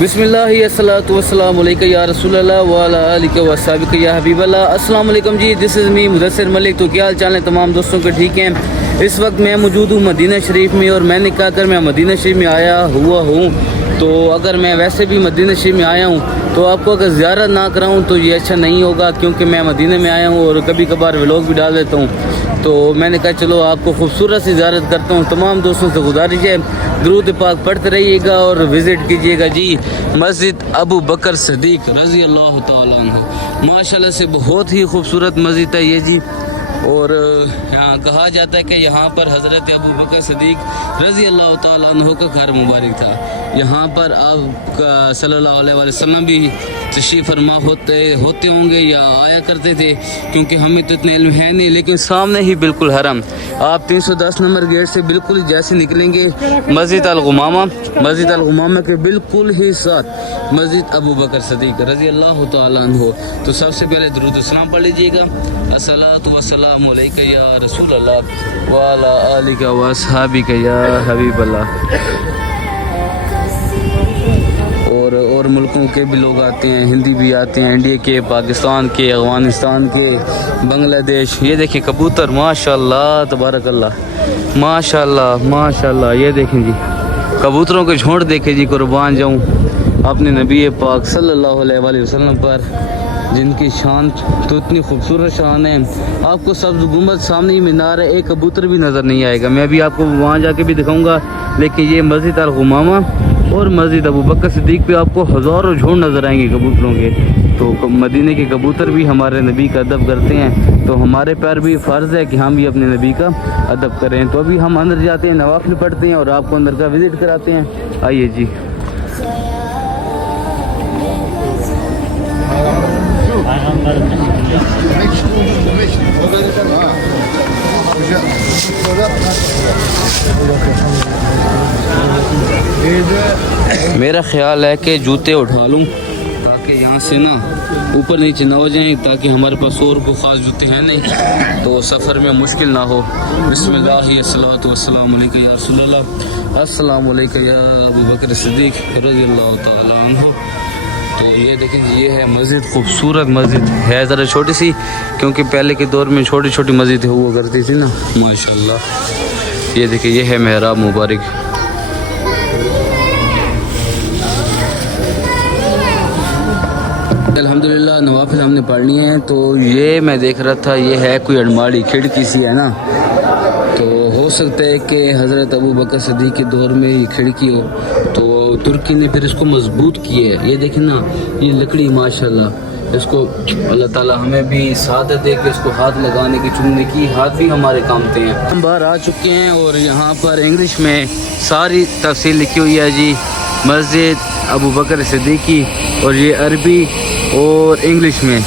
بسم اللہ الصلاۃ والسلام علیکہ یا رسول اللہ وعلی آلہ وصحبہ یا حبیب اللہ۔ السلام علیکم جی، دس از می مدثر ملک۔ تو کیا حال چال ہے تمام دوستوں کے؟ ٹھیک ہیں؟ اس وقت میں موجود ہوں مدینہ شریف میں، اور میں نے کہا کر میں مدینہ شریف میں آیا ہوا ہوں، تو اگر میں ویسے بھی مدینہ شریف میں آیا ہوں تو آپ کو اگر زیارت نہ کراؤں تو یہ اچھا نہیں ہوگا، کیونکہ میں مدینہ میں آیا ہوں اور کبھی کبھار ولاگ بھی ڈال دیتا ہوں، تو میں نے کہا چلو آپ کو خوبصورت سی زیارت کرتا ہوں۔ تمام دوستوں سے گزارش ہے درود پاک پڑھتے رہیے گا اور وزٹ کیجیے گا جی مسجد ابو بکر صدیق رضی اللہ تعالیٰ عنہ۔ ماشاءاللہ سے بہت ہی خوبصورت مسجد ہے یہ جی، اور یہاں کہا جاتا ہے کہ یہاں پر حضرت ابو بکر صدیق رضی اللہ تعالیٰ عنہ کا گھر مبارک تھا۔ یہاں پر آپ کا صلی اللہ علیہ وسلم بھی تشریف فرما ہوتے ہوں گے یا آیا کرتے تھے، کیونکہ ہمیں تو اتنا علم ہے نہیں، لیکن سامنے ہی بالکل حرم، آپ 310 نمبر گیٹ سے بالکل جیسے نکلیں گے مسجد الغمامہ کے بالکل ہی ساتھ مسجد ابو بکر صدیق رضی اللہ تعالیٰ عنہ۔ تو سب سے پہلے درود السلام پڑھ لیجیے گا، الصلاۃ والسلام علیکہ یا رسول اللہ وعلی آلہ وصحبہ یا حبیب اللہ۔ اور ملکوں کے بھی لوگ آتے ہیں، ہندی بھی آتے ہیں، انڈیا کے، پاکستان کے، افغانستان کے، بنگلہ دیش۔ یہ دیکھیں کبوتر، ماشاءاللہ تبارک اللہ، ماشاءاللہ ماشاءاللہ۔ یہ دیکھیں جی کبوتروں کے جھونڈ دیکھیں جی، قربان جاؤں اپنے نبی پاک صلی اللہ علیہ وآلہ وسلم پر، جن کی شان تو اتنی خوبصورت شان ہے۔ آپ کو سبز گنبد سامنے ہی مینار ہے، ایک کبوتر بھی نظر نہیں آئے گا، میں ابھی آپ کو وہاں جا کے بھی دکھاؤں گا، لیکن یہ مسجد الغمامہ اور مسجد ابو بکر صدیق پہ آپ کو ہزاروں جھونڈ نظر آئیں گے کبوتروں کے۔ تو مدینے کے کبوتر بھی ہمارے نبی کا ادب کرتے ہیں، تو ہمارے پر بھی فرض ہے کہ ہم بھی اپنے نبی کا ادب کریں۔ تو ابھی ہم اندر جاتے ہیں، نوافل پڑھتے ہیں اور آپ کو اندر کا وزٹ کراتے ہیں، آئیے جی۔ میرا خیال ہے کہ جوتے اٹھا لوں تاکہ یہاں سے نا اوپر نیچے نہ ہو جائیں، تاکہ ہمارے پاس اور کو خاص جوتے ہیں نہیں تو سفر میں مشکل نہ ہو۔ بسم اللہ الصلاۃ والسلام علیکہ یا رسول اللہ، السلام علیکہ یا ابو بکر صدیق رضی اللہ تعالیٰ عنہ۔ تو یہ دیکھیں یہ ہے مسجد، خوبصورت مسجد ہے، ذرا چھوٹی سی، کیونکہ پہلے کے دور میں چھوٹی چھوٹی مسجد ہوا کرتی تھی نا، ماشاءاللہ۔ یہ دیکھیں یہ ہے محراب مبارک۔ الحمدللہ نوافل ہم نے پڑھ لی ہیں، تو یہ میں دیکھ رہا تھا یہ ہے کوئی الماری کھڑکی سی ہے نا، تو ہو سکتا ہے کہ حضرت ابو بکر صدیق کے دور میں یہ کھڑکی ہو، تو ترکی نے پھر اس کو مضبوط کی ہے۔ یہ دیکھیں نا یہ لکڑی، ماشاءاللہ، اس کو اللہ تعالیٰ ہمیں بھی سعادت دے کہ اس کو ہاتھ لگانے کی، چننے کی، ہاتھ بھی ہمارے کامتے ہیں۔ ہم باہر آ چکے ہیں اور یہاں پر انگلش میں ساری تفصیل لکھی ہوئی ہے جی، مسجد ابو بکر صدیقی، اور یہ عربی اور انگلش میں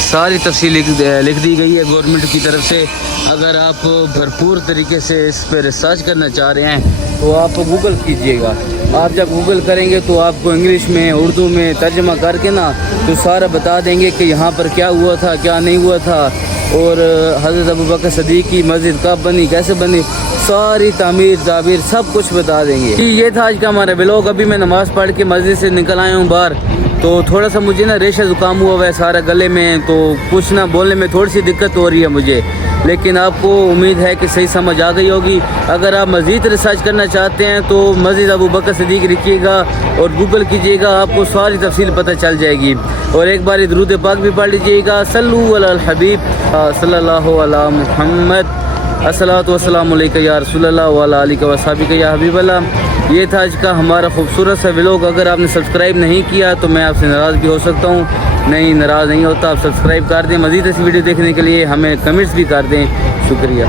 ساری تفصیل لکھ دی گئی ہے گورنمنٹ کی طرف سے۔ اگر آپ بھرپور طریقے سے اس پہ ریسرچ کرنا چاہ رہے ہیں تو آپ گوگل کیجئے گا، آپ جب گوگل کریں گے تو آپ کو انگلش میں اردو میں ترجمہ کر کے نا تو سارا بتا دیں گے کہ یہاں پر کیا ہوا تھا کیا نہیں ہوا تھا، اور حضرت ابو بکر صدیق کی مسجد کب بنی، کیسے بنی، ساری تعبیر سب کچھ بتا دیں گے۔ یہ تھا آج کا ہمارا ولاگ۔ ابھی میں نماز پڑھ کے مسجد سے نکل آیا ہوں باہر، تو تھوڑا سا مجھے نا ریشہ زکام ہوا ہے سارا گلے میں، تو کچھ نہ بولنے میں تھوڑی سی دقت ہو رہی ہے مجھے، لیکن آپ کو امید ہے کہ صحیح سمجھ آ گئی ہوگی۔ اگر آپ مزید ریسرچ کرنا چاہتے ہیں تو مسجد ابو بکر صدیق لکھیے گا اور گوگل کیجیے گا، آپ کو ساری تفصیل پتہ چل جائے گی۔ اور ایک بار درود پاک بھی پڑھ لیجیے گا، صلو علی الحبیب صلی اللہ علی محمد، الصلاۃ والسلام علیکہ یا رسول اللہ وعلی آلہ وصحبہ یا حبیب اللہ۔ یہ تھا آج کا ہمارا خوبصورت سا ولاگ۔ اگر آپ نے سبسکرائب نہیں کیا تو میں آپ سے ناراض بھی ہو سکتا ہوں، نہیں ناراض نہیں ہوتا، آپ سبسکرائب کر دیں۔ مزید ایسی ویڈیو دیکھنے کے لیے ہمیں کمنٹس بھی کر دیں، شکریہ۔